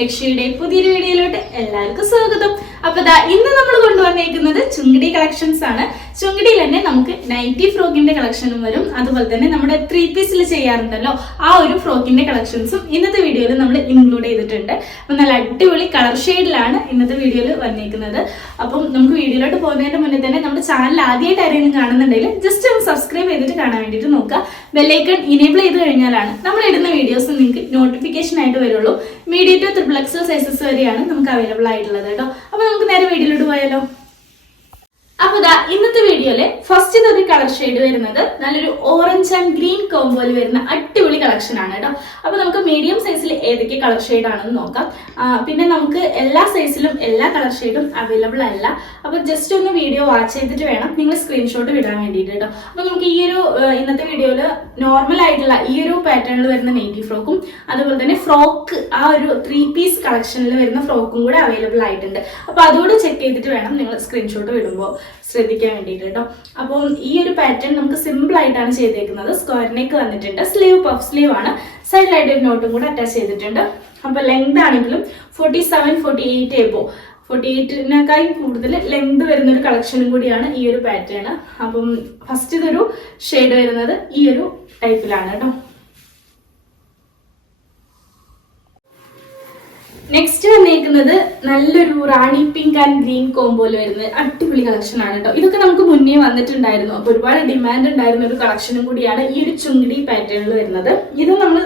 ലക്ഷ്യയുടെ പുതിയൊരു വീഡിയോയിലോട്ട് എല്ലാവർക്കും സ്വാഗതം. അപ്പൊ ഇന്ന് നമ്മൾ കൊണ്ടുവന്നേക്കുന്നത് ചുങ്കിടി കളക്ഷൻസ് ആണ്. ചുങ്കിടിയിൽ തന്നെ നമുക്ക് നൈറ്റി ഫ്രോക്കിന്റെ കളക്ഷനും വരും, അതുപോലെ തന്നെ നമ്മുടെ 3 പീസിൽ ചെയ്യാറുണ്ടല്ലോ ആ ഒരു ഫ്രോക്കിന്റെ കളക്ഷൻസും ഇന്നത്തെ വീഡിയോയിൽ നമ്മൾ ഇൻക്ലൂഡ് ചെയ്തിട്ടുണ്ട്. അപ്പൊ നല്ല അടിപൊളി കളർ ഷെയ്ഡിലാണ് ഇന്നത്തെ വീഡിയോയിൽ വന്നേക്കുന്നത്. അപ്പം നമുക്ക് വീഡിയോയിലോട്ട് പോകുന്നതിന് മുന്നേ തന്നെ നമ്മുടെ ചാനൽ ആദ്യമായിട്ട് ആരെങ്കിലും കാണുന്നുണ്ടെങ്കിൽ ജസ്റ്റ് ഒന്ന് സബ്സ്ക്രൈബ് ചെയ്തിട്ട് കാണാൻ വേണ്ടിയിട്ട് നോക്കുക. ബെല്ലൈക്കൺ ഇനേബിൾ ചെയ്ത് കഴിഞ്ഞാലാണ് നമ്മൾ ഇടുന്ന വീഡിയോസ് നിങ്ങൾക്ക് നോട്ടിഫിക്കേഷൻ ആയിട്ട് വരുള്ളൂ. മീഡിയം ടു XXL സൈസസ് വരെയാണ് നമുക്ക് അവൈലബിൾ ആയിട്ടുള്ളത് കേട്ടോ. അപ്പൊ നമുക്ക് നേരെ വീഡിയോയിലോട്ട് പോയാലോ. അപ്പൊ ഇന്നത്തെ വീഡിയോയില് ഫസ്റ്റ് ഒരു കളർ ഷെയ്ഡ് വരുന്നത് നല്ലൊരു ഓറഞ്ച് ആൻഡ് ഗ്രീൻ കോംബോയിൽ വരുന്ന അടിപൊളി കളക്ഷൻ ആണ് കേട്ടോ. അപ്പൊ നമുക്ക് മീഡിയം സൈസിൽ ഏതൊക്കെ കളർ ഷെയ്ഡ് ആണെന്ന് നോക്കാം. പിന്നെ നമുക്ക് എല്ലാ സൈസിലും എല്ലാ കളർ ഷെയ്ഡും അവൈലബിൾ അല്ല. അപ്പൊ ജസ്റ്റ് ഒന്ന് വീഡിയോ വാച്ച് ചെയ്തിട്ട് വേണം നിങ്ങൾ സ്ക്രീൻഷോട്ട് വിടാൻ വേണ്ടിയിട്ട് കേട്ടോ. അപ്പൊ നമുക്ക് ഈ ഒരു ഇന്നത്തെ വീഡിയോയില് നോർമൽ ആയിട്ടുള്ള ഈ ഒരു പാറ്റേണിൽ വരുന്ന നെയ്റ്റി ഫ്രോക്കും അതുപോലെ തന്നെ ഫ്രോക്ക് ആ ഒരു 3 പീസ് കളക്ഷനിൽ വരുന്ന ഫ്രോക്കും കൂടെ അവൈലബിൾ ആയിട്ടുണ്ട്. അപ്പൊ അതുകൂടെ ചെക്ക് ചെയ്തിട്ട് വേണം നിങ്ങൾ സ്ക്രീൻഷോട്ട് വിടുമ്പോൾ ശ്രദ്ധിക്കാൻ വേണ്ടിയിട്ട് കേട്ടോ. അപ്പം ഈ ഒരു പാറ്റേൺ നമുക്ക് സിമ്പിൾ ആയിട്ടാണ് ചെയ്തേക്കുന്നത്. സ്ക്വയർ നെക്ക് വന്നിട്ടുണ്ട്, സ്ലീവ് പഫ് സ്ലീവ് ആണ്, സൈഡിലായിട്ട് ഒരു നോട്ടും കൂടെ അറ്റാച്ച് ചെയ്തിട്ടുണ്ട്. അപ്പൊ ലെങ്ത് ആണെങ്കിലും 47-48 എബോ 48-നേക്കാൾ കൂടുതൽ ലെങ്ത് വരുന്ന ഒരു കളക്ഷനും കൂടിയാണ് ഈ ഒരു പാറ്റേൺ. അപ്പം ഫസ്റ്റ് ഇതൊരു ഷെയ്ഡ് വരുന്നത് ഈ ഒരു ടൈപ്പിലാണ് കേട്ടോ. നെക്സ്റ്റ് വന്നേക്കുന്നത് നല്ലൊരു റാണി പിങ്ക് ആൻഡ് ഗ്രീൻ കോംബോയിൽ വരുന്നത് അടിപൊളി കളക്ഷൻ ആണ് കേട്ടോ. ഇതൊക്കെ നമുക്ക് മുന്നേ വന്നിട്ടുണ്ടായിരുന്നു. അപ്പൊ ഒരുപാട് ഡിമാൻഡ് ഉണ്ടായിരുന്ന ഒരു കളക്ഷനും കൂടിയാണ് ഈ ഒരു ചുങ്കിടി പാറ്റേണിൽ വരുന്നത്. ഇത് നമ്മൾ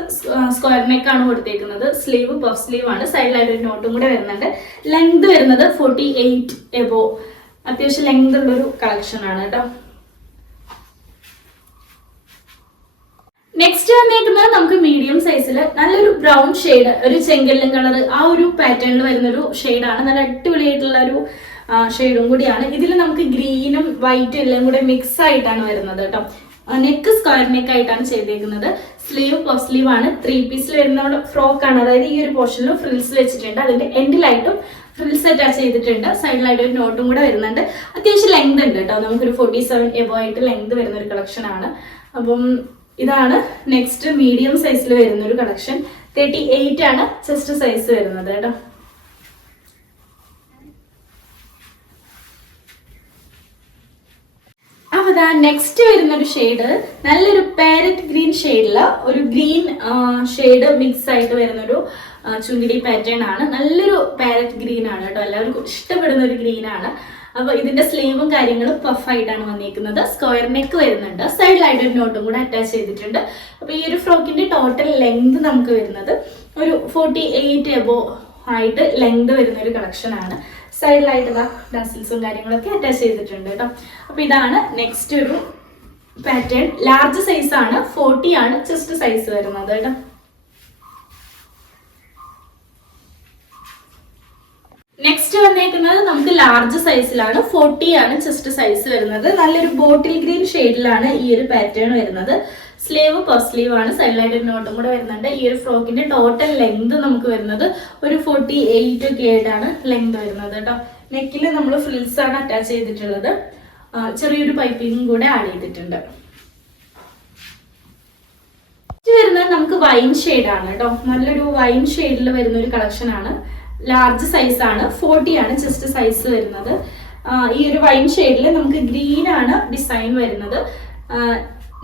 സ്ക്വയർ നെക്ക് ആണ് കൊടുത്തേക്കുന്നത്, സ്ലീവ് പഫ് സ്ലീവ് ആണ്, സൈഡിലായിട്ട് ഒരു നോട്ടും കൂടെ വരുന്നുണ്ട്. ലെങ്ത് വരുന്നത് 48 എബോ, അത്യാവശ്യം ലെങ്ത് ഉള്ളൊരു കളക്ഷൻ ആണ് കേട്ടോ. നെക്സ്റ്റ് വന്നേക്കുന്നത് നമുക്ക് മീഡിയം സൈസിൽ നല്ലൊരു ബ്രൗൺ ഷെയ്ഡ്, ഒരു ചെങ്കല്ലും കളർ ആ ഒരു പാറ്റേണിൽ വരുന്നൊരു ഷെയ്ഡാണ്. നല്ല അടിപൊളിയായിട്ടുള്ള ഒരു ഷെയ്ഡും കൂടിയാണ്. ഇതിൽ നമുക്ക് ഗ്രീനും വൈറ്റും എല്ലാം കൂടെ മിക്സ് ആയിട്ടാണ് വരുന്നത് കേട്ടോ. നെക്ക് സ്ക്വയർ നെക്ക് ആയിട്ടാണ് ചെയ്തേക്കുന്നത്. സ്ലീവ് പഫ് സ്ലീവ് ആണ്, 3 പീസിൽ വരുന്ന ഫ്രോക്ക് ആണ്. അതായത് ഈ ഒരു പോർഷനിൽ ഫ്രിൽസ് വെച്ചിട്ടുണ്ട്, അതിന്റെ എൻഡിലായിട്ടും ഫ്രിൽസ് അറ്റാച്ച് ചെയ്തിട്ടുണ്ട്, സൈഡിലായിട്ട് ഒരു നോട്ടും കൂടെ വരുന്നുണ്ട്. അത്യാവശ്യം ലെങ്ത് ഉണ്ട് കേട്ടോ. നമുക്കൊരു 47 എബോ ആയിട്ട് ലെങ്ത് വരുന്ന ഒരു കളക്ഷൻ ആണ്. അപ്പം ഇതാണ് നെക്സ്റ്റ് മീഡിയം സൈസിൽ വരുന്ന ഒരു കളക്ഷൻ. 38 ആണ് ചെസ്റ്റ് സൈസ് വരുന്നത് കേട്ടോ. അപ്പൊ നെക്സ്റ്റ് വരുന്ന ഒരു ഷെയ്ഡ് നല്ലൊരു പാരറ്റ് ഗ്രീൻ ഷെയ്ഡില് ഒരു ഗ്രീൻ ഷെയ്ഡ് മിക്സ് ആയിട്ട് വരുന്നൊരു ചുങ്കിടി പാറ്റേൺ ആണ്. നല്ലൊരു പാരറ്റ് ഗ്രീൻ ആണ് കേട്ടോ. എല്ലാവർക്കും ഇഷ്ടപ്പെടുന്ന ഒരു ഗ്രീൻ ആണ്. അപ്പൊ ഇതിന്റെ സ്ലീവും കാര്യങ്ങളും പഫ് ആയിട്ടാണ് വന്നിരിക്കുന്നത്. സ്ക്വയർ നെക്ക് വരുന്നുണ്ട്, സൈഡിലായിട്ട് ഒരു നോട്ടും കൂടെ അറ്റാച്ച് ചെയ്തിട്ടുണ്ട്. അപ്പൊ ഈ ഒരു ഫ്രോക്കിന്റെ ടോട്ടൽ ലെങ്ത് നമുക്ക് വരുന്നത് ഒരു 48 എബോ ആയിട്ട് ലെങ്ത് വരുന്ന ഒരു കളക്ഷൻ ആണ്. സൈഡിലായിട്ടുള്ള ഡസിൽസും കാര്യങ്ങളൊക്കെ അറ്റാച്ച് ചെയ്തിട്ടുണ്ട് കേട്ടോ. അപ്പൊ ഇതാണ് നെക്സ്റ്റ് ഒരു പാറ്റേൺ. ലാർജ് സൈസ് ആണ്, 40 ആണ് ചെസ്റ്റ് സൈസ് വരുന്നത് കേട്ടോ. നെക്സ്റ്റ് വന്നേക്കുന്നത് നമുക്ക് ലാർജ് സൈസിലാണ്, 40 ആണ് ചെസ്റ്റ് സൈസ് വരുന്നത്. നല്ലൊരു ബോട്ടിൽ ഗ്രീൻ ഷെയ്ഡിലാണ് ഈ ഒരു പാറ്റേൺ വരുന്നത്. സ്ലീവ് പഫ് സ്ലീവ് ആണ്, സൈഡിലായിട്ട് ഒരു നോട്ടും കൂടെ വരുന്നുണ്ട്. ഈ ഒരു ഫ്രോക്കിന്റെ ടോട്ടൽ ലെങ്ത് നമുക്ക് വരുന്നത് ഒരു 48 ഒക്കെ ആയിട്ടാണ് ലെങ്ത് വരുന്നത് കേട്ടോ. നെക്കിൽ നമ്മൾ ഫ്രിൽസ് ആണ് അറ്റാച്ച് ചെയ്തിട്ടുള്ളത്, ചെറിയൊരു പൈപ്പിംഗും കൂടെ ആഡ് ചെയ്തിട്ടുണ്ട്. വരുന്നത് നമുക്ക് വൈൻ ഷെയ്ഡ് ആണ് കേട്ടോ. നല്ലൊരു വൈൻ ഷെയ്ഡിൽ വരുന്ന ഒരു കളക്ഷൻ ആണ്. ലാർജ് സൈസ് ആണ്, 40 ആണ് ചെസ്റ്റ് സൈസ് വരുന്നത്. ഈ ഒരു വൈൻ ഷെയ്ഡിൽ നമുക്ക് ഗ്രീൻ ആണ് ഡിസൈൻ വരുന്നത്.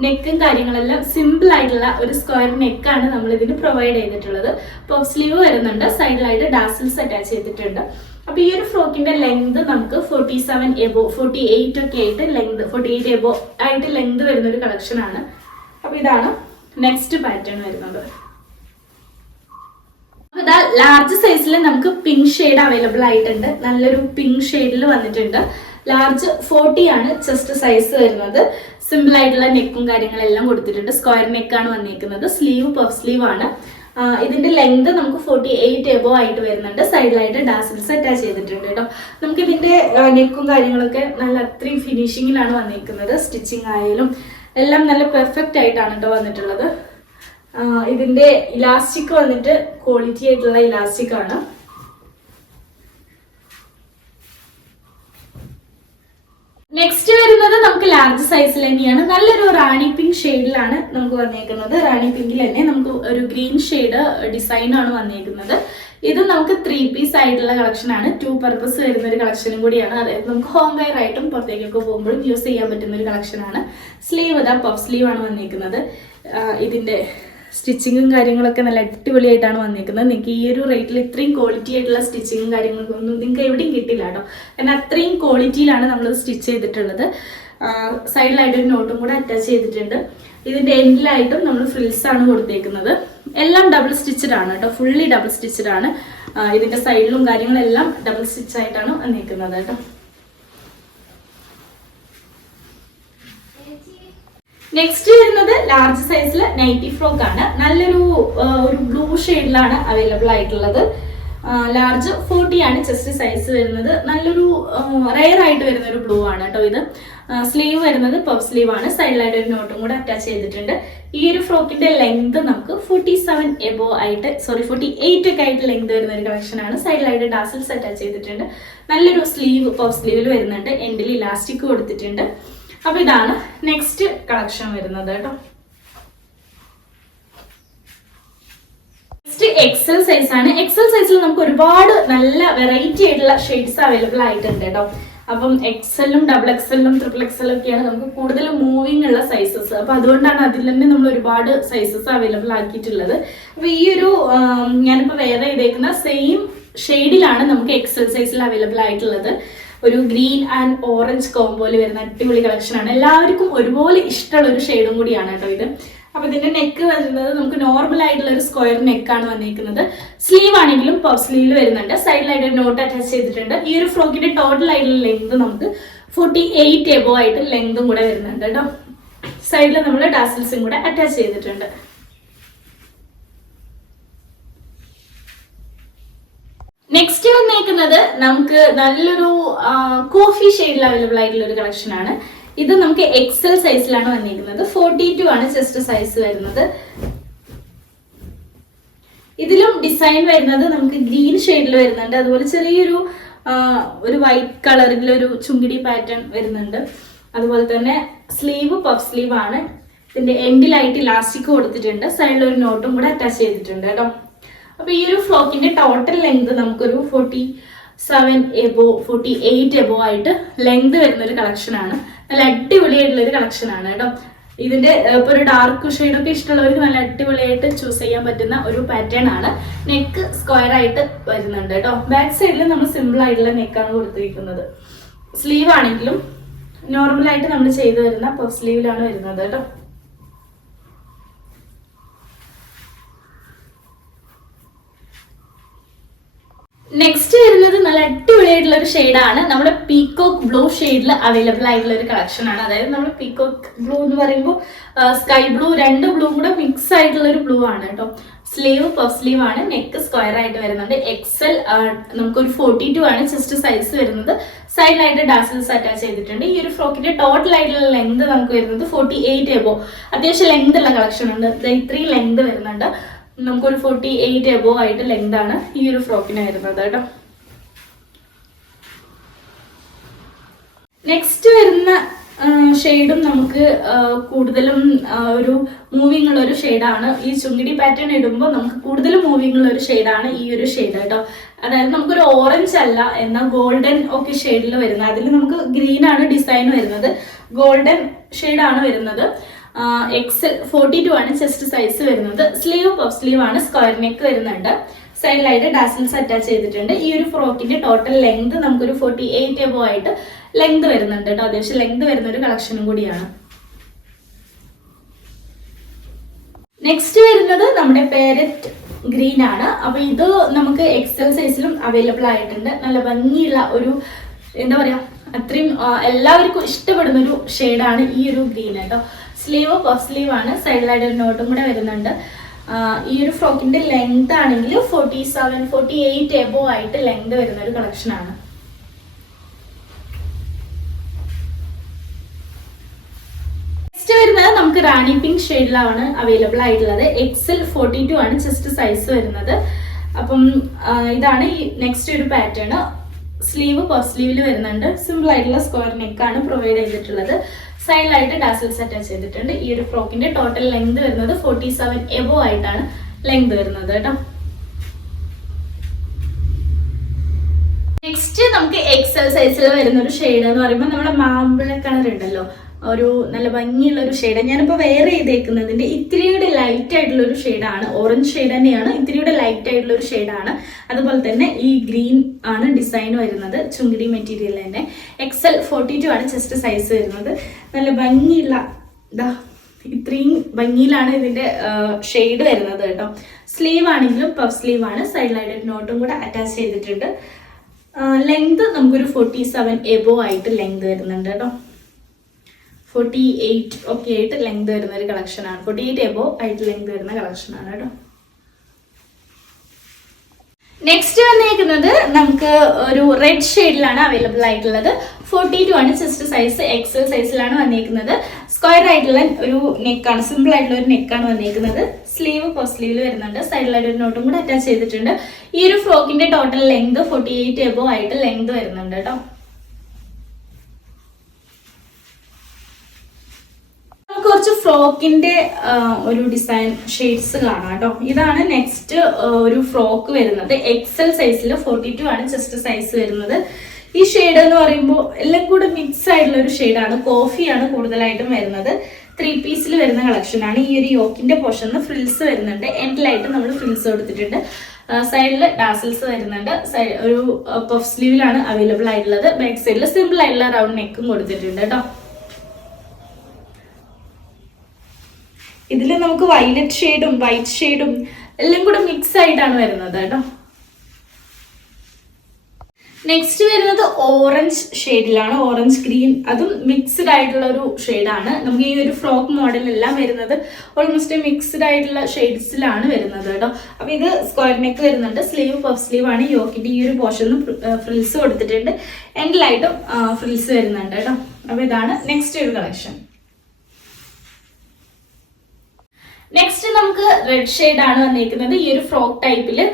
നെക്കും കാര്യങ്ങളെല്ലാം സിമ്പിൾ ആയിട്ടുള്ള ഒരു സ്ക്വയർ നെക്കാണ് നമ്മൾ ഇതിന് പ്രൊവൈഡ് ചെയ്തിട്ടുള്ളത്. പഫ് സ്ലീവ് വരുന്നുണ്ട്, സൈഡിലായിട്ട് ഡാസിൽസ് അറ്റാച്ച് ചെയ്തിട്ടുണ്ട്. അപ്പൊ ഈ ഒരു ഫ്രോക്കിന്റെ ലെങ്ത് നമുക്ക് 47 എബോ 48 ഒക്കെ ആയിട്ട് ലെങ്ത് 48 എബോ ആയിട്ട് ലെങ്ത് വരുന്ന ഒരു കളക്ഷൻ ആണ്. അപ്പൊ ഇതാണ് നെക്സ്റ്റ് പാറ്റേൺ വരുന്നത്. ലാർജ് സൈസിൽ നമുക്ക് പിങ്ക് ഷെയ്ഡ് അവൈലബിൾ ആയിട്ടുണ്ട്. നല്ലൊരു പിങ്ക് ഷെയ്ഡിൽ വന്നിട്ടുണ്ട്. ലാർജ് 40 ആണ് ചെസ്റ്റ് സൈസ് വരുന്നത്. സിമ്പിൾ ആയിട്ടുള്ള നെക്കും കാര്യങ്ങളെല്ലാം കൊടുത്തിട്ടുണ്ട്. സ്ക്വയർ നെക്കാണ് വന്നിരിക്കുന്നത്. സ്ലീവ് പഫ് സ്ലീവ് ആണ്. ഇതിന്റെ ലെങ്ത് നമുക്ക് 48 എബോ ആയിട്ട് വരുന്നുണ്ട്. സൈഡിലായിട്ട് ഡാസിൽസ് അറ്റാച്ച് ചെയ്തിട്ടുണ്ട് കേട്ടോ. നമുക്ക് ഇതിന്റെ നെക്കും കാര്യങ്ങളൊക്കെ നല്ല അത്രയും ഫിനിഷിങ്ങിലാണ് വന്നിരിക്കുന്നത്. സ്റ്റിച്ചിങ് ആയാലും എല്ലാം നല്ല പെർഫെക്റ്റ് ആയിട്ടാണ് കേട്ടോ വന്നിട്ടുള്ളത്. ഇതിന്റെ ഇലാസ്റ്റിക് വന്നിട്ട് ക്വാളിറ്റി ആയിട്ടുള്ള ഇലാസ്റ്റിക് ആണ്. നെക്സ്റ്റ് വരുന്നത് നമുക്ക് ലാർജ് സൈസിൽ തന്നെയാണ്. നല്ലൊരു റാണി പിങ്ക് ഷെയ്ഡിലാണ് നമുക്ക് വന്നേക്കുന്നത്. റാണി പിങ്കിൽ തന്നെ നമുക്ക് ഒരു ഗ്രീൻ ഷെയ്ഡ് ഡിസൈൻ ആണ് വന്നേക്കുന്നത്. ഇത് നമുക്ക് 3 പീസ് ആയിട്ടുള്ള കളക്ഷൻ ആണ്. 2 പർപ്പസ് വരുന്ന ഒരു കളക്ഷനും കൂടിയാണ്. അതായത് നമുക്ക് ഹോം വെയർ ആയിട്ടും പുറത്തേക്കൊക്കെ പോകുമ്പോഴും യൂസ് ചെയ്യാൻ പറ്റുന്ന ഒരു കളക്ഷൻ ആണ്. സ്ലീവ് ഇതാ പഫ് സ്ലീവ് ആണ് വന്നേക്കുന്നത്. ഇതിന്റെ സ്റ്റിച്ചിങ്ങും കാര്യങ്ങളൊക്കെ നല്ല അടിപൊളിയായിട്ടാണ് വന്നേക്കുന്നത്. നിങ്ങൾക്ക് ഈ ഒരു റേറ്റിൽ ഇത്രയും ക്വാളിറ്റി ആയിട്ടുള്ള സ്റ്റിച്ചിങ്ങും കാര്യങ്ങളൊന്നും നിങ്ങൾക്ക് എവിടെയും കിട്ടില്ല കേട്ടോ. കാരണം അത്രയും ക്വാളിറ്റിയിലാണ് നമ്മൾ സ്റ്റിച്ച് ചെയ്തിട്ടുള്ളത്. സൈഡിലായിട്ട് ഒരു നോട്ടും കൂടെ അറ്റാച്ച് ചെയ്തിട്ടുണ്ട്. ഇതിന്റെ എൻഡിലായിട്ടും നമ്മൾ ഫ്രിൽസ് ആണ് കൊടുത്തേക്കുന്നത്. എല്ലാം ഡബിൾ സ്റ്റിച്ചഡ് ആണ് കേട്ടോ, ഫുള്ളി ഡബിൾ സ്റ്റിച്ചഡ് ആണ്. ഇതിന്റെ സൈഡിലും കാര്യങ്ങളെല്ലാം ഡബിൾ സ്റ്റിച്ച് ആയിട്ടാണ് വന്നേക്കുന്നത് കേട്ടോ. നെക്സ്റ്റ് വരുന്നത് ലാർജ് സൈസിൽ നൈറ്റി ഫ്രോക്ക് ആണ്. നല്ലൊരു ബ്ലൂ ഷെയ്ഡിലാണ് അവൈലബിൾ ആയിട്ടുള്ളത്. ലാർജ് 40 ആണ് ചെസ്റ്റ് സൈസ് വരുന്നത്. നല്ലൊരു റെയർ ആയിട്ട് വരുന്ന ഒരു ബ്ലൂ ആണ് കേട്ടോ ഇത്. സ്ലീവ് വരുന്നത് പഫ് സ്ലീവ് ആണ്. സൈഡിലായിട്ട് ഒരു നോട്ടും കൂടെ അറ്റാച്ച് ചെയ്തിട്ടുണ്ട്. ഈ ഒരു ഫ്രോക്കിന്റെ ലെങ്ത് നമുക്ക് 47 എബോ ആയിട്ട് 48 ഒക്കെ ആയിട്ട് ലെങ്ത് വരുന്ന ഒരു കളക്ഷൻ ആണ്. സൈഡിലായിട്ട് ടാസിൽസ് അറ്റാച്ച് ചെയ്തിട്ടുണ്ട്. നല്ലൊരു സ്ലീവ് പഫ് സ്ലീവിൽ വരുന്നുണ്ട്. എൻഡിൽ ഇലാസ്റ്റിക് കൊടുത്തിട്ടുണ്ട്. അപ്പൊ ഇതാണ് നെക്സ്റ്റ് കളക്ഷൻ വരുന്നത് കേട്ടോ. നെക്സ്റ്റ് എക്സൽ സൈസ് ആണ്. എക്സൽ സൈസിൽ നമുക്ക് ഒരുപാട് നല്ല വെറൈറ്റി ആയിട്ടുള്ള ഷെയ്ഡ്സ് അവൈലബിൾ ആയിട്ടുണ്ട് കേട്ടോ. അപ്പം എക്സലും ഡബിൾ എക്സലും ട്രിപ്പിൾ എക്സലും ഒക്കെയാണ് നമുക്ക് കൂടുതൽ മൂവിങ് ഉള്ള സൈസസ്. അപ്പൊ അതുകൊണ്ടാണ് അതിൽ തന്നെ നമ്മൾ ഒരുപാട് സൈസസ് അവൈലബിൾ ആക്കിയിട്ടുള്ളത്. അപ്പൊ ഈ ഒരു ഞാനിപ്പോ വേറെ ചെയ്തേക്കുന്ന സെയിം ഷെയ്ഡിലാണ് നമുക്ക് എക്സൽ സൈസിൽ അവൈലബിൾ ആയിട്ടുള്ളത്. ഒരു ഗ്രീൻ ആൻഡ് ഓറഞ്ച് കോംബോയിൽ വരുന്ന അടിപൊളി കളക്ഷൻ ആണ്. എല്ലാവർക്കും ഒരുപോലെ ഇഷ്ടമുള്ള ഒരു ഷെയ്ഡും കൂടിയാണ് കേട്ടോ ഇത്. അപ്പൊ ഇതിന്റെ നെക്ക് വരുന്നത് നമുക്ക് നോർമൽ ആയിട്ടുള്ള ഒരു സ്ക്വയർ നെക്കാണ് വന്നിരിക്കുന്നത്. സ്ലീവ് ആണെങ്കിലും പഫ് സ്ലീവിൽ വരുന്നുണ്ട്. സൈഡിലായിട്ട് ഒരു നോട്ട് അറ്റാച്ച് ചെയ്തിട്ടുണ്ട്. ഈ ഒരു ഫ്രോക്കിന്റെ ടോട്ടൽ ആയിട്ടുള്ള ലെങ്ത് നമുക്ക് 48 എബോ ആയിട്ട് ലെങ്തും കൂടെ വരുന്നുണ്ട് കേട്ടോ. സൈഡിൽ നമ്മൾ ടാസിൽസും കൂടെ അറ്റാച്ച് ചെയ്തിട്ടുണ്ട്. നെക്സ്റ്റ് വന്നേക്കുന്നത് നമുക്ക് നല്ലൊരു കോഫി ഷെയ്ഡിൽ അവൈലബിൾ ആയിട്ടുള്ള ഒരു കളക്ഷൻ ആണ്. ഇത് നമുക്ക് എക്സൽ സൈസിലാണ് വന്നിരിക്കുന്നത്. 42 ആണ് ചെസ്റ്റ് സൈസ് വരുന്നത്. ഇതിലും ഡിസൈൻ വരുന്നത് നമുക്ക് ഗ്രീൻ ഷെയ്ഡിൽ വരുന്നുണ്ട്. അതുപോലെ ചെറിയൊരു വൈറ്റ് കളറിൽ ഒരു ചുങ്കിടി പാറ്റേൺ വരുന്നുണ്ട്. അതുപോലെ തന്നെ സ്ലീവ് പഫ് സ്ലീവ് ആണ്. ഇതിന്റെ എൻഡിലായിട്ട് ഇലാസ്റ്റിക് കൊടുത്തിട്ടുണ്ട്. സൈഡിൽ ഒരു നോട്ടും കൂടെ അറ്റാച്ച് ചെയ്തിട്ടുണ്ട് കേട്ടോ. അപ്പൊ ഈ ഒരു ഫ്രോക്കിന്റെ ടോട്ടൽ ലെങ്ത് നമുക്കൊരു 47 എബോ 48 എബോ ആയിട്ട് ലെങ്ത് വരുന്ന ഒരു കളക്ഷൻ ആണ്. നല്ല അടിപൊളിയായിട്ടുള്ള ഒരു കളക്ഷൻ ആണ് കേട്ടോ. ഇതിന്റെ ഇപ്പൊ ഒരു ഡാർക്ക് ഷെയ്ഡൊക്കെ ഇഷ്ടമുള്ളവർക്ക് നല്ല അടിപൊളിയായിട്ട് ചൂസ് ചെയ്യാൻ പറ്റുന്ന ഒരു പാറ്റേൺ ആണ്. നെക്ക് സ്ക്വയർ ആയിട്ട് വരുന്നുണ്ട് കേട്ടോ. ബാക്ക് സൈഡിൽ നമ്മൾ സിമ്പിൾ ആയിട്ടുള്ള നെക്കാണ് കൊടുത്തിരിക്കുന്നത്. സ്ലീവ് ആണെങ്കിലും നോർമലായിട്ട് നമ്മൾ ചെയ്തു വരുന്ന പഫ് സ്ലീവിലാണ് വരുന്നത് കേട്ടോ. നെക്സ്റ്റ് വരുന്നത് നല്ല അടിപൊളിയായിട്ടുള്ള ഒരു ഷെയ്ഡാണ്. നമ്മുടെ പീകോക്ക് ബ്ലൂ ഷെയ്ഡിൽ അവൈലബിൾ ആയിട്ടുള്ള ഒരു കളക്ഷൻ ആണ്. അതായത് നമ്മൾ പീകോക്ക് ബ്ലൂ എന്ന് പറയുമ്പോൾ സ്കൈ ബ്ലൂ, രണ്ട് ബ്ലൂ കൂടെ മിക്സ് ആയിട്ടുള്ള ഒരു ബ്ലൂ ആണ് കേട്ടോ. സ്ലീവ് പഫ് സ്ലീവ് ആണ്. നെക്ക് സ്ക്വയർ ആയിട്ട് വരുന്നുണ്ട്. എക്സൽ നമുക്കൊരു 42 ആണ് ചെസ്റ്റ് സൈസ് വരുന്നത്. സൈഡിലായിട്ട് ടാസിൽസ് അറ്റാച്ച് ചെയ്തിട്ടുണ്ട്. ഈ ഒരു ഫ്രോക്കിന്റെ ടോട്ടൽ ആയിട്ടുള്ള ലെങ്ത് നമുക്ക് വരുന്നത് 48 എബോ. അത്യാവശ്യം ലെങ്ത് ഉള്ള കളക്ഷൻ ഉണ്ട്. ഇത്രയും ലെങ്ത് വരുന്നുണ്ട്. നമുക്കൊരു 48 എബോ ആയിട്ട് ലെങ്ത് ആണ് ഈ ഒരു ഫ്രോക്കിന് വരുന്നത് കേട്ടോ. നെക്സ്റ്റ് വരുന്ന ഷെയ്ഡും നമുക്ക് കൂടുതലും ഒരു മൂവിങ് ഉള്ള ഒരു ഷെയ്ഡാണ്. ഈ ചുങ്കിടി പാറ്റേൺ ഇടുമ്പോൾ നമുക്ക് കൂടുതലും മൂവിങ് ഉള്ള ഒരു ഷെയ്ഡാണ് ഈ ഒരു ഷെയ്ഡ് കേട്ടോ. അതായത് നമുക്കൊരു ഓറഞ്ച് അല്ല എന്നാൽ ഗോൾഡൻ ഒക്കെ ഷെയ്ഡിൽ വരുന്നത്. അതിൽ നമുക്ക് ഗ്രീൻ ആണ് ഡിസൈൻ വരുന്നത്. ഗോൾഡൻ ഷെയ്ഡാണ് വരുന്നത്. എക്സൽ 42 ആണ് ചെസ്റ്റ് സൈസ് വരുന്നത്. സ്ലീവ് പഫ് സ്ലീവ് ആണ്. സ്ക്വയർ നെക്ക് വരുന്നുണ്ട്. സൈഡിലായിട്ട് ടാസിൽസ് അറ്റാച്ച് ചെയ്തിട്ടുണ്ട്. ഈ ഒരു ഫ്രോക്കിന്റെ ടോട്ടൽ ലെങ്ത് നമുക്കൊരു 48 എബോ ആയിട്ട് ലെങ്ത് വരുന്നുണ്ട് കേട്ടോ. അത്യാവശ്യം ലെങ്ത് വരുന്ന ഒരു കളക്ഷനും കൂടിയാണ്. നെക്സ്റ്റ് വരുന്നത് നമ്മുടെ പാരറ്റ് ഗ്രീൻ ആണ്. അപ്പൊ ഇത് നമുക്ക് എക്സൽ സൈസിലും അവൈലബിൾ ആയിട്ടുണ്ട്. നല്ല ഭംഗിയുള്ള ഒരു എന്താ പറയാ അത്രയും എല്ലാവർക്കും ഇഷ്ടപ്പെടുന്ന ഒരു ഷെയ്ഡാണ് ഈ ഒരു ഗ്രീൻ കേട്ടോ. സ്ലീവ് പഫ് സ്ലീവ് ആണ്. സൈഡിലായിട്ട് ഒരു നോട്ടും കൂടെ വരുന്നുണ്ട്. ഈ ഒരു ഫ്രോക്കിന്റെ ലെങ്ത് ആണെങ്കിൽ 47-48 എബോ ആയിട്ട് ലെങ്ത് വരുന്ന ഒരു കളക്ഷൻ ആണ്. നെക്സ്റ്റ് വരുന്നത് നമുക്ക് റാണി പിങ്ക് ഷെയ്ഡിലാണ് അവൈലബിൾ ആയിട്ടുള്ളത്. എക്സൽ 42 ആണ് ചെസ്റ്റ് സൈസ് വരുന്നത്. അപ്പം ഇതാണ് ഈ നെക്സ്റ്റ് ഒരു പാറ്റേൺ. സ്ലീവ് പഫ് സ്ലീവിൽ വരുന്നുണ്ട്. സിമ്പിൾ ആയിട്ടുള്ള സ്ക്വയർ നെക്കാണ് പ്രൊവൈഡ് ചെയ്തിട്ടുള്ളത്. സൈഡിലായിട്ട് ടാസൽസ് അറ്റാച്ച് ചെയ്തിട്ടുണ്ട്. ഈ ഒരു ഫ്രോക്കിന്റെ ടോട്ടൽ ലെങ്ത് വരുന്നത് 47 എബോ ആയിട്ടാണ് ലെങ്ത് വരുന്നത് കേട്ടോ. നെക്സ്റ്റ് നമുക്ക് എക്സൽ സൈസിൽ വരുന്ന ഒരു ഷെയ്ഡ് എന്ന് പറയുമ്പോൾ നമ്മുടെ മാമ്പിള കളർ ഉണ്ടല്ലോ, ഒരു നല്ല ഭംഗിയുള്ള ഒരു ഷെയ്ഡ്. ഞാനിപ്പോൾ വെയർ ചെയ്തേക്കുന്നതിന്റെ ഇത്തിരിയുടെ ലൈറ്റ് ആയിട്ടുള്ള ഒരു ഷെയ്ഡാണ്. ഓറഞ്ച് ഷെയ്ഡ് തന്നെയാണ്, ഇത്തിരിയുടെ ലൈറ്റ് ആയിട്ടുള്ള ഒരു ഷെയ്ഡാണ്. അതുപോലെ തന്നെ ഈ ഗ്രീൻ ആണ് ഡിസൈൻ വരുന്നത്, ചുങ്കിടി മെറ്റീരിയൽ തന്നെ. XL 42 ആണ് ചെസ്റ്റ് സൈസ് വരുന്നത്. നല്ല ഭംഗിയുള്ള ഇത്രയും ഭംഗിയിലാണ് ഇതിന്റെ ഷെയ്ഡ് വരുന്നത് കേട്ടോ. സ്ലീവ് ആണെങ്കിലും പഫ് സ്ലീവ് ആണ്. സൈഡിലായിട്ട് ഒരു നോട്ടും കൂടെ അറ്റാച്ച് ചെയ്തിട്ടുണ്ട്. ലെങ്ത് നമുക്കൊരു 47 എബോ ആയിട്ട് ലെങ്ത് വരുന്നുണ്ട് കേട്ടോ. 48 ഒക്കെ ആയിട്ട് ലെങ്ത് വരുന്ന ഒരു കളക്ഷനാണ്. 48 എബോ ആയിട്ട് ലെങ്ത് വരുന്ന കളക്ഷനാണ് കേട്ടോ. നെക്സ്റ്റ് വന്നേക്കുന്നത് നമുക്ക് ഒരു റെഡ് ഷെയ്ഡിലാണ് അവൈലബിൾ ആയിട്ടുള്ളത്. 42 ആണ് ചെസ്റ്റ് സൈസ്. XL സൈസിലാണ് വന്നേക്കുന്നത്. സ്ക്വയർ ആയിട്ടുള്ള ഒരു നെക്കാണ്, സിമ്പിൾ ആയിട്ടുള്ള ഒരു നെക്കാണ് വന്നേക്കുന്നത്. സ്ലീവ് പഫ് സ്ലീവിൽ വരുന്നുണ്ട്. സൈഡിലായിട്ട് ഒരു നോട്ടും കൂടെ അറ്റാച്ച് ചെയ്തിട്ടുണ്ട്. ഈ ഒരു ഫ്രോക്കിന്റെ ടോട്ടൽ ലെങ്ത് 48 എബോ ആയിട്ട് ലെങ്ത് വരുന്നുണ്ട് കേട്ടോ. കുറച്ച് ഫ്രോക്കിന്റെ ഒരു ഡിസൈൻ ഷെയ്ഡ്സ് കാണാം കേട്ടോ. ഇതാണ് നെക്സ്റ്റ് ഒരു ഫ്രോക്ക് വരുന്നത്. XL സൈസിൽ 42 ആണ് ചെസ്റ്റ് സൈസ് വരുന്നത്. ഈ ഷെയ്ഡ് എന്ന് പറയുമ്പോൾ എല്ലാം കൂടെ മിക്സ് ആയിട്ടുള്ള ഒരു ഷെയ്ഡാണ്. കോഫിയാണ് കൂടുതലായിട്ടും വരുന്നത്. 3 പീസിൽ വരുന്ന കളക്ഷനാണ്. ഈ ഒരു യോക്കിന്റെ പോർഷനിൽ ഫ്രിൽസ് വരുന്നുണ്ട്. എൻഡിലായിട്ട് നമ്മൾ ഫ്രിൽസ് കൊടുത്തിട്ടുണ്ട്. സൈഡിൽ ടാസൽസ് വരുന്നുണ്ട്. ഒരു പഫ് സ്ലീവിലാണ് അവൈലബിൾ ആയിട്ടുള്ളത്. ബാക്ക് സൈഡിൽ സിമ്പിൾ ആയിട്ടുള്ള റൗണ്ട് നെക്കും കൊടുത്തിട്ടുണ്ട് കേട്ടോ. ഇതിൽ നമുക്ക് വയലറ്റ് ഷെയ്ഡും വൈറ്റ് ഷെയ്ഡും എല്ലാം കൂടെ മിക്സ് ആയിട്ടാണ് വരുന്നത് കേട്ടോ. നെക്സ്റ്റ് വരുന്നത് ഓറഞ്ച് ഷെയ്ഡിലാണ്. ഓറഞ്ച് ഗ്രീൻ, അതും മിക്സ്ഡ് ആയിട്ടുള്ള ഒരു ഷെയ്ഡാണ്. നമുക്ക് ഈ ഒരു ഫ്രോക്ക് മോഡൽ എല്ലാം വരുന്നത് ഓൾമോസ്റ്റ് മിക്സ്ഡ് ആയിട്ടുള്ള ഷെയ്ഡ്സിലാണ് വരുന്നത് കേട്ടോ. അപ്പൊ ഇത് സ്ക്വയർ നെക്ക് വരുന്നുണ്ട്. സ്ലീവ് പഫ് സ്ലീവ് ആണ്. യോക്കിന്റെ ഈ ഒരു പോർഷനിൽ ഫ്രിൽസ് കൊടുത്തിട്ടുണ്ട്. എൻഡിലായിട്ടും ഫ്രിൽസ് വരുന്നുണ്ട് കേട്ടോ. അപ്പൊ ഇതാണ് നെക്സ്റ്റ് ഒരു കളക്ഷൻ. നെക്സ്റ്റ് നമുക്ക് റെഡ് ഷെയ്ഡ് ആണ് വന്നിരിക്കുന്നത്. ഈ ഒരു ഫ്രോക്ക് ടൈപ്പില്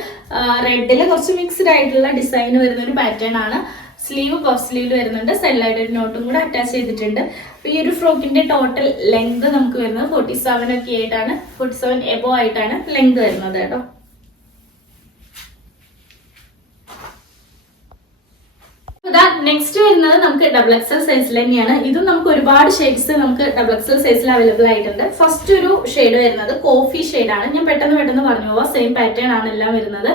റെഡില് കുറച്ച് മിക്സ്ഡ് ആയിട്ടുള്ള ഡിസൈൻ വരുന്ന ഒരു പാറ്റേൺ ആണ്. സ്ലീവ് പഫ് സ്ലീവ് വരുന്നുണ്ട്. സൈഡിലായിട്ട് ഒരു നോട്ടും കൂടെ അറ്റാച്ച് ചെയ്തിട്ടുണ്ട്. ഈ ഒരു ഫ്രോക്കിന്റെ ടോട്ടൽ ലെങ്ത് നമുക്ക് വരുന്നത് 47 ഒക്കെ ആയിട്ടാണ്, 47 എബോ ആയിട്ടാണ് ലെങ്ത് വരുന്നത് കേട്ടോ. നെക്സ്റ്റ് വരുന്നത് നമുക്ക് XXL സൈസിൽ തന്നെയാണ്. ഇതും നമുക്ക് ഒരുപാട് ഷെയ്ഡ്സ് നമുക്ക് XXL സൈസിൽ അവൈലബിൾ ആയിട്ടുണ്ട്. ഫസ്റ്റ് ഒരു ഷെയ്ഡ് വരുന്നത് കോഫി ഷെയ്ഡാണ്. ഞാൻ പെട്ടെന്ന് പറഞ്ഞു പോവാം. സെയിം പാറ്റേൺ ആണ് എല്ലാം വരുന്നത്.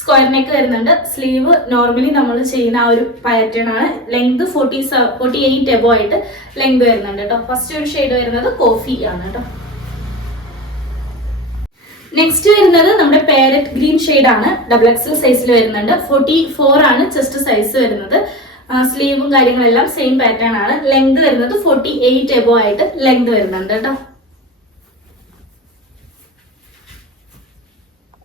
സ്ക്വയർ നെക്ക് വരുന്നുണ്ട്. സ്ലീവ് നോർമലി നമ്മൾ ചെയ്യുന്ന ആ ഒരു പാറ്റേൺ ആണ്. ലെങ്ത് 48 എബോ ആയിട്ട് ലെങ്ത് വരുന്നുണ്ട് കേട്ടോ. ഫസ്റ്റ് ഒരു ഷെയ്ഡ് വരുന്നത് കോഫി ആണ് കേട്ടോ. നെക്സ്റ്റ് വരുന്നത് നമ്മുടെ പാരറ്റ് ഗ്രീൻ ഷെയ്ഡ് ആണ്. XXL സൈസിൽ വരുന്നുണ്ട്. 44 ആണ് ചെസ്റ്റ് സൈസ് വരുന്നത്. സ്ലീവും കാര്യങ്ങളെല്ലാം സെയിം പാറ്റേൺ ആണ്. ലെങ്ത് വരുന്നത് 48 എബോ ആയിട്ട് ലെങ്ത് വരുന്നുണ്ട് കേട്ടോ.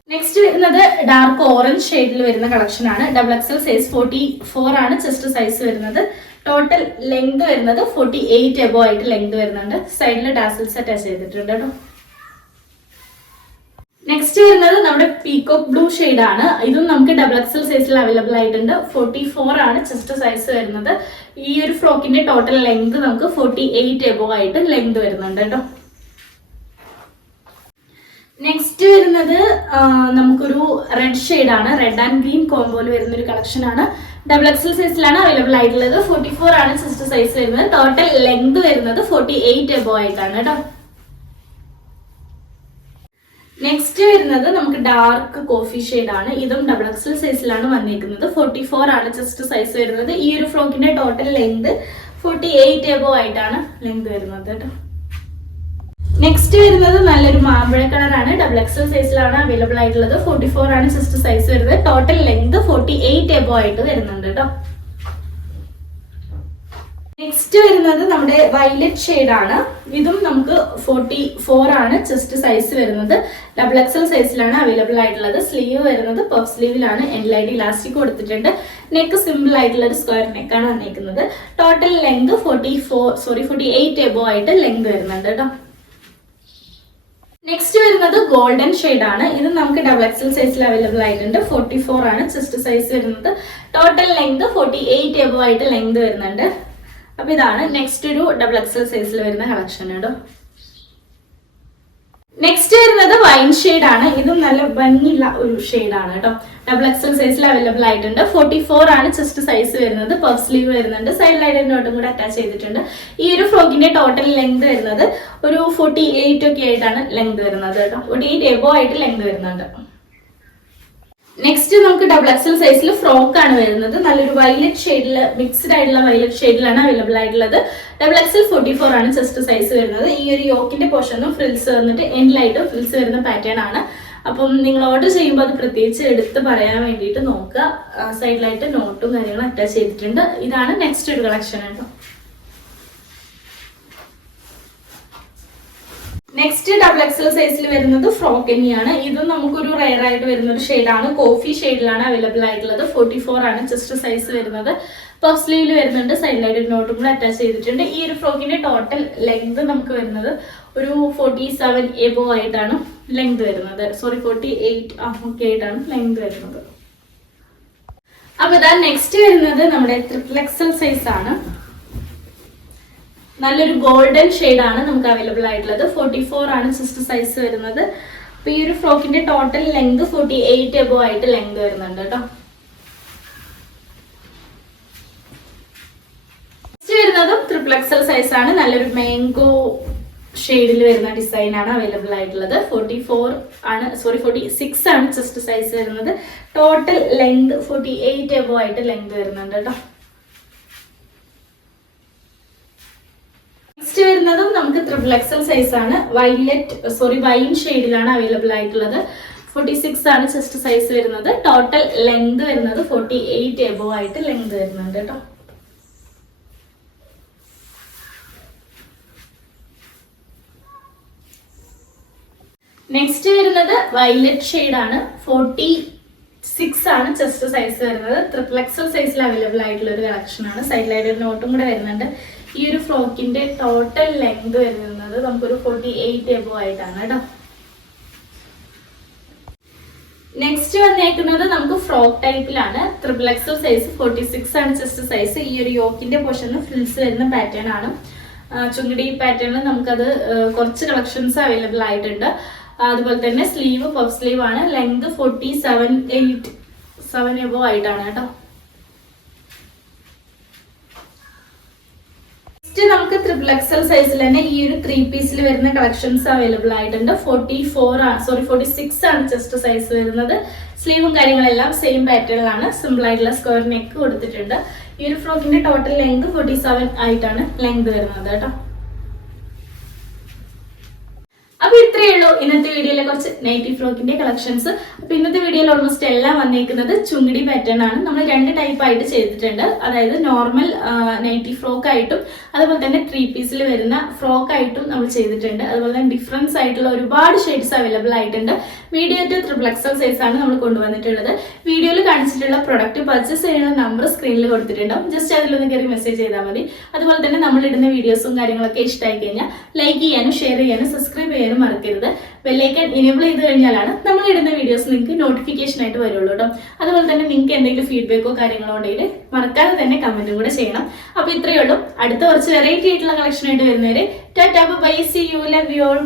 നെക്സ്റ്റ് വരുന്നത് ഡാർക്ക് ഓറഞ്ച് ഷെയ്ഡിൽ വരുന്ന കളക്ഷൻ ആണ്. XXL സൈസ് 44 ആണ് ചെസ്റ്റ് സൈസ് വരുന്നത്. ടോട്ടൽ ലെങ്ത് വരുന്നത് 48 എബോ ആയിട്ട് ലെങ്ത് വരുന്നുണ്ട്. സൈഡിൽ ടാസൽസ് അറ്റാച്ച് ചെയ്തിട്ടുണ്ട് കേട്ടോ. നെക്സ്റ്റ് വരുന്നത് നമ്മുടെ പീകോക്ക് ബ്ലൂ ഷെയ്ഡ് ആണ്. ഇതും നമുക്ക് XXL സൈസിൽ അവൈലബിൾ ആയിട്ടുണ്ട്. 44 ആണ് ചെസ്റ്റ് സൈസ് വരുന്നത്. ഈ ഒരു ഫ്രോക്കിന്റെ ടോട്ടൽ ലെങ്ത് നമുക്ക് 48 എബോ ആയിട്ട് ലെങ്ത് വരുന്നുണ്ട് കേട്ടോ. നെക്സ്റ്റ് വരുന്നത് നമുക്കൊരു റെഡ് ഷെയ്ഡ് ആണ്. റെഡ് ആൻഡ് ഗ്രീൻ കോംബോയിൽ വരുന്ന ഒരു കളക്ഷൻ ആണ്. XXL സൈസിലാണ് അവൈലബിൾ ആയിട്ടുള്ളത്. 44 ആണ് ചെസ്റ്റ് സൈസ് വരുന്നത്. ടോട്ടൽ ലെങ്ത് വരുന്നത് 48 എബോ ആയിട്ടാണ് കേട്ടോ. നെക്സ്റ്റ് വരുന്നത് നമുക്ക് ഡാർക്ക് കോഫി ഷെയ്ഡ് ആണ്. ഇതും XXL സൈസിലാണ് വന്നിരിക്കുന്നത്. 44 ആണ് ചെസ്റ്റ് സൈസ് വരുന്നത്. ഈ ഒരു ഫ്രോക്കിന്റെ ടോട്ടൽ ലെങ്ത് 48 എബോ ആയിട്ടാണ് ലെങ്ത് വരുന്നത് കേട്ടോ. നെക്സ്റ്റ് വരുന്നത് നല്ലൊരു മാമ്പഴ കളറാണ്. XXL സൈസിലാണ് അവൈലബിൾ ആയിട്ടുള്ളത്. 44 ആണ് ചെസ്റ്റ് സൈസ് വരുന്നത്. ടോട്ടൽ ലെങ്ത് 48 എബോ ആയിട്ട് വരുന്നുണ്ട് കേട്ടോ. നെക്സ്റ്റ് വരുന്നത് നമ്മുടെ വയലറ്റ് ഷെയ്ഡ് ആണ്. ഇതും നമുക്ക് 44 ആണ് ചെസ്റ്റ് സൈസ് വരുന്നത്. XXL സൈസിലാണ് അവൈലബിൾ ആയിട്ടുള്ളത്. സ്ലീവ് വരുന്നത് പഫ് സ്ലീവിലാണ്. എൻഡിലായിട്ട് ഇലാസ്റ്റിക് കൊടുത്തിട്ടുണ്ട്. നെക്ക് സിമ്പിൾ ആയിട്ടുള്ള ഒരു സ്ക്വയർ നെക്കാണ് വന്നിരിക്കുന്നത്. ടോട്ടൽ ലെങ്ത് 48 എബോ ആയിട്ട് ലെങ്ത് വരുന്നുണ്ട് കേട്ടോ. നെക്സ്റ്റ് വരുന്നത് ഗോൾഡൻ ഷെയ്ഡ് ആണ്. ഇത് നമുക്ക് ഡബിൾ എക്സൽ സൈസിൽ അവൈലബിൾ ആയിട്ടുണ്ട്. 44 ആണ് ചെസ്റ്റ് സൈസ് വരുന്നത്. ടോട്ടൽ ലെങ്ത് 48 എബോ ആയിട്ട് ലെങ്ത് വരുന്നുണ്ട്. അപ്പൊ ഇതാണ് നെക്സ്റ്റ് ഒരു ഡബിൾ എക്സൽ സൈസിൽ വരുന്ന കളക്ഷൻ കേട്ടോ. നെക്സ്റ്റ് വരുന്നത് വൈൻ ഷെയ്ഡ് ആണ്. ഇതും നല്ല ഭംഗിയുള്ള ഒരു ഷെയ്ഡ് ആണ് കേട്ടോ. ഡബിൾ എക്സൽ സൈസിൽ അവൈലബിൾ ആയിട്ടുണ്ട്. 44 ആണ് ചെസ്റ്റ് സൈസ് വരുന്നത്. പഫ് സ്ലീവ് വരുന്നുണ്ട്. സൈഡിലായിട്ട് നോട്ടും കൂടെ അറ്റാച്ച് ചെയ്തിട്ടുണ്ട്. ഈ ഒരു ഫ്രോക്കിന്റെ ടോട്ടൽ ലെങ്ത് വരുന്നത് ഒരു 48 ഒക്കെ ആയിട്ടാണ് ലെങ്ത് വരുന്നത് കേട്ടോ. 48 എബോ ആയിട്ട് ലെങ്ത് വരുന്നുണ്ട്. നെക്സ്റ്റ് നമുക്ക് ഡബിൾ എക്സൽ സൈസിൽ ഫ്രോക്ക് ആണ് വരുന്നത്. നല്ലൊരു വയലറ്റ് ഷെയ്ഡിൽ മിക്സ്ഡ് ആയിട്ടുള്ള വയലറ്റ് ഷെയ്ഡിലാണ് അവൈലബിൾ ആയിട്ടുള്ളത്. ഡബിൾ എക്സൽ 44 ആണ് ചെസ്റ്റ് സൈസ് വരുന്നത്. ഈ ഒരു യോക്കിന്റെ പോർഷനും ഫ്രിൽസ് വന്നിട്ട് എൻഡിലായിട്ട് ഫ്രിൽസ് വരുന്ന പാറ്റേൺ ആണ്. അപ്പം നിങ്ങൾ ഓർഡർ ചെയ്യുമ്പോൾ അത് പ്രത്യേകിച്ച് എടുത്ത് പറയാൻ വേണ്ടിയിട്ട് നോക്കുക. സൈഡിലായിട്ട് നോട്ടും കാര്യങ്ങളും അറ്റാച്ച് ചെയ്തിട്ടുണ്ട്. ഇതാണ് നെക്സ്റ്റ് ഒരു കളക്ഷൻ കേട്ടോ. നെക്സ്റ്റ് ഡബിൾ എക്സൽ സൈസിൽ വരുന്നത് ഫ്രോക്ക് തന്നെയാണ്. ഇതും നമുക്കൊരു റയർ ആയിട്ട് വരുന്ന ഒരു ഷെയ്ഡാണ്. കോഫി ഷെയ്ഡിലാണ് അവൈലബിൾ ആയിട്ടുള്ളത്. 44 ആണ് ചെസ്റ്റ് സൈസ് വരുന്നത്. പഫ് സ്ലീവിൽ വരുന്നുണ്ട്. സൈഡിലായിട്ട് ഒരു നോട്ടും കൂടെ അറ്റാച്ച് ചെയ്തിട്ടുണ്ട്. ഈ ഒരു ഫ്രോക്കിന്റെ ടോട്ടൽ ലെങ്ത് നമുക്ക് വരുന്നത് ഒരു 47 എബോ ആയിട്ടാണ് ലെങ്ത് വരുന്നത്. 48 ഒക്കെ ആയിട്ടാണ് ലെങ്ത് വരുന്നത്. അപ്പൊ ഇതാ നെക്സ്റ്റ് വരുന്നത് നമ്മുടെ ട്രിപ്പിൾ എക്സൽ സൈസ് ആണ്. നല്ലൊരു ഗോൾഡൻ ഷെയ്ഡ് ആണ് നമുക്ക് അവൈലബിൾ ആയിട്ടുള്ളത്. 44 ആണ് ചെസ്റ്റ് സൈസ് വരുന്നത്. അപ്പൊ ഈ ഒരു ഫ്രോക്കിന്റെ ടോട്ടൽ ലെങ്ത് 48 എബോ ആയിട്ട് ലെങ്ത് വരുന്നുണ്ട് കേട്ടോ. നെക്സ്റ്റ് വരുന്നതും ട്രിപ്പിൾ എക്സൽ സൈസ് ആണ്. നല്ലൊരു മാംഗോ ഷെയ്ഡിൽ വരുന്ന ഡിസൈൻ ആണ് അവൈലബിൾ ആയിട്ടുള്ളത്. 46 ആണ് ചെസ്റ്റ് സൈസ് വരുന്നത്. ടോട്ടൽ ലെങ്ത് 48 എബോ ആയിട്ട് ലെങ്ത് വരുന്നുണ്ട് കേട്ടോ. നെക്സ്റ്റ് വരുന്നതും നമുക്ക് ട്രിപ്പിൾ എക്സൽ സൈസ് ആണ്. വൈൻ ഷെയ്ഡിലാണ് അവൈലബിൾ ആയിട്ടുള്ളത്. 46 ആണ് ചെസ്റ്റ് സൈസ് വരുന്നത്. ടോട്ടൽ ലെങ്ത് വരുന്നത് 48 എബോ ആയിട്ട് ലെങ്ത് വരുന്നുണ്ട് കേട്ടോ. നെക്സ്റ്റ് വരുന്നത് വയലറ്റ് ഷെയ്ഡ് ആണ്. 46 ആണ് ചെസ്റ്റ് സൈസ് വരുന്നത്. ട്രിപ്പിൾ എക്സൽ സൈസിൽ അവൈലബിൾ ആയിട്ടുള്ള ഒരു കളക്ഷൻ ആണ്. സൈഡിലായിട്ട് ഒരു നോട്ടും കൂടെ വരുന്നുണ്ട്. ഈ ഒരു ഫ്രോക്കിന്റെ ടോട്ടൽ ലെങ്ത് വരുന്നത് നമുക്കൊരു 48 എബോ ആയിട്ടാണ് കേട്ടോ. നെക്സ്റ്റ് വന്നേക്കുന്നത് നമുക്ക് ഫ്രോക്ക് ടൈപ്പിലാണ്. ട്രിപ്പിൾ എക്സൽ സൈസ് 46 ആണ് ചെസ്റ്റ് സൈസ്. ഈ ഒരു യോക്കിന്റെ പോർഷനിൽ ഫ്രിൽസ് വരുന്ന പാറ്റേൺ ആണ്. ചുങ്കടി പാറ്റേണിൽ നമുക്കത് കുറച്ച് കളക്ഷൻസ് അവൈലബിൾ ആയിട്ടുണ്ട്. അതുപോലെ തന്നെ സ്ലീവ് പഫ് സ്ലീവ് ആണ്. ലെങ്ത് 47 എബോ ആയിട്ടാണ് കേട്ടോ. നമുക്ക് ട്രിപ്പിൾ എക്സൽ സൈസിൽ തന്നെ ഈ ഒരു 3 പീസിൽ വരുന്ന കളക്ഷൻസ് അവൈലബിൾ ആയിട്ടുണ്ട്. 46 ആണ് ചെസ്റ്റ് സൈസ് വരുന്നത്. സ്ലീവും കാര്യങ്ങളെല്ലാം സെയിം പാറ്റേണിലാണ്. സിമ്പിൾ ആയിട്ടുള്ള സ്ക്വയർ നെക്ക് കൊടുത്തിട്ടുണ്ട്. ഈ ഒരു ഫ്രോക്കിന്റെ ടോട്ടൽ ലെങ്ത് 47 ആയിട്ടാണ് ലെങ്ത് വരുന്നത് കേട്ടോ. അപ്പൊ ഇത്രയേ ഉള്ളൂ ഇന്നത്തെ വീഡിയോയിലെ കുറച്ച് നൈറ്റി ഫ്രോക്കിന്റെ കളക്ഷൻസ്. അപ്പൊ ഇന്നത്തെ വീഡിയോയിൽ ഓൾമോസ്റ്റ് എല്ലാം വന്നേക്കുന്നത് ചുങ്കിടി പാറ്റേൺ ആണ്. നമ്മൾ 2 ടൈപ്പ് ആയിട്ട് ചെയ്തിട്ടുണ്ട്. അതായത് നോർമൽ നൈറ്റി ഫ്രോക്ക് ആയിട്ടും അതുപോലെ തന്നെ 3 പീസിൽ വരുന്ന ഫ്രോക്ക് ആയിട്ടും നമ്മൾ ചെയ്തിട്ടുണ്ട്. അതുപോലെ തന്നെ ഡിഫറൻസ് ആയിട്ടുള്ള ഒരുപാട് ഷെയ്ഡ്സ് അവൈലബിൾ ആയിട്ടുണ്ട്. Medium two triple XL size ആണ് നമ്മൾ കൊണ്ടുവന്നിട്ടുള്ളത്. വീഡിയോയിൽ കാണിച്ചിട്ടുള്ള പ്രൊഡക്റ്റ് പർച്ചേസ് ചെയ്യുന്ന നമ്പർ സ്ക്രീനിൽ കൊടുത്തിട്ടുണ്ടാവും. ജസ്റ്റ് അതിലൊന്ന് കയറി മെസ്സേജ് ചെയ്താൽ മതി. അതുപോലെ തന്നെ നമ്മൾ ഇടുന്ന വീഡിയോസും കാര്യങ്ങളൊക്കെ ഇഷ്ടമായി കഴിഞ്ഞാൽ ലൈക്ക് ചെയ്യാനും ഷെയർ ചെയ്യാനും സബ്സ്ക്രൈബ് ചെയ്യാനും മറക്കരുത്. ബെല്ലൈക്കൺ എനേബിൾ ചെയ്ത് കഴിഞ്ഞാലാണ് നമ്മൾ ഇടുന്ന വീഡിയോസ് നിങ്ങൾക്ക് നോട്ടിഫിക്കേഷൻ ആയിട്ട് വരുള്ളൂ കേട്ടോ. അതുപോലെ തന്നെ നിങ്ങൾക്ക് എന്തെങ്കിലും ഫീഡ്ബാക്കോ കാര്യങ്ങളോ ഉണ്ടെങ്കിൽ മറക്കാതെ തന്നെ കമന്റും കൂടെ ചെയ്യണം. അപ്പൊ ഇത്രയേ ഉള്ളൂ. അടുത്ത കുറച്ച് വെറൈറ്റി ആയിട്ടുള്ള കളക്ഷൻ ആയിട്ട് വരുന്നവരെ tata bye, see you, love you all.